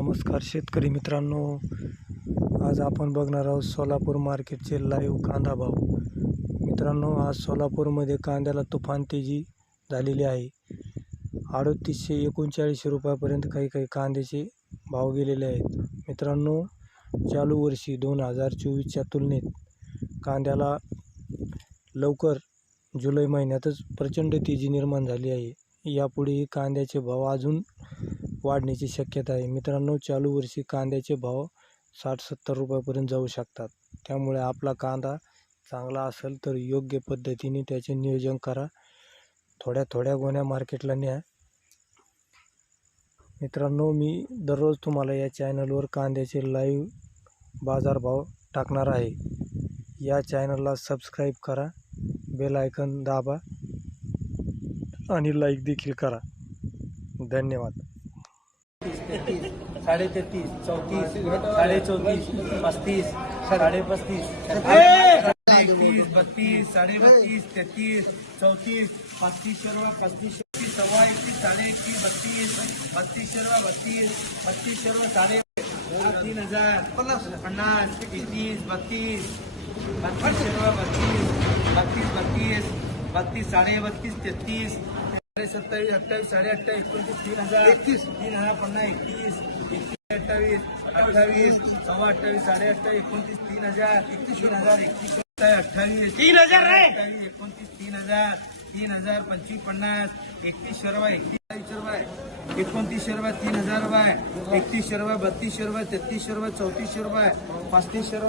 नमस्कार शेतकरी मित्रांनो, आज आपण बघणार आहोत सोलापूर मार्केटचे लाईव्ह कांदा भाव। मित्रांनो, आज सोलापूरमध्ये कांद्याला तुफान तेजी झालेली आहे। 3839 रुपयापर्यंत काही कांद्याचे भाव गेलेले आहेत। मित्रांनो, चालू वर्षी 2024च्या तुलनेत कांद्याला लवकर जुलै महिन्यातच प्रचंड तेजी निर्माण झाली आहे। यापुढेही कांद्याचे भाव अजून वाढण्याची शक्यता आहे। मित्रांनो, चालू वर्षी कांद्याचे भाव 60-70 रुपयापर्यंत जाऊ शकतात। त्यामुळे आपला कांदा चांगला असेल तर योग्य पद्धतीने त्याचे नियोजन करा, थोड्या गोण्या मार्केटला न्या। मित्रांनो, मी दररोज तुम्हाला या चॅनलवर कांद्याचे लाईव्ह बाजारभाव टाकणार आहे। या चॅनलला सबस्क्राईब करा, बेल आयकॉन दाबा आणि लाईक देखील करा। धन्यवाद। 33, 33.5, 34, 34.5, 35, 35, 31, 32, 32, 33, 34, 35 सर्व 35, 31, 31, 32, 32 सर्व 3000, 3000, 50, 31, 32, 32 सर्व 32, 32, 32, 32, 33, 27, 28, 28, 29, 3000, 31, 3000, 50, 31, 28, 28, 28, 28, 29, 3000, 3000, 31, 28, 3000 रे 29, 3000, 3000, 25, 50, 31 सर्व 31 सर्व 29 सर्व 3000 रुपये, 31 सर्व 32 सर्व 33 सर्व 34 सर्व 35 सर्व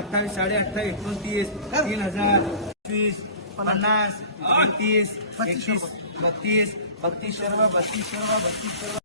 28, 28, 29, 3000, 25, 50, 31, 31, 32, 32 सर्व 32 सर्व 32 सर्व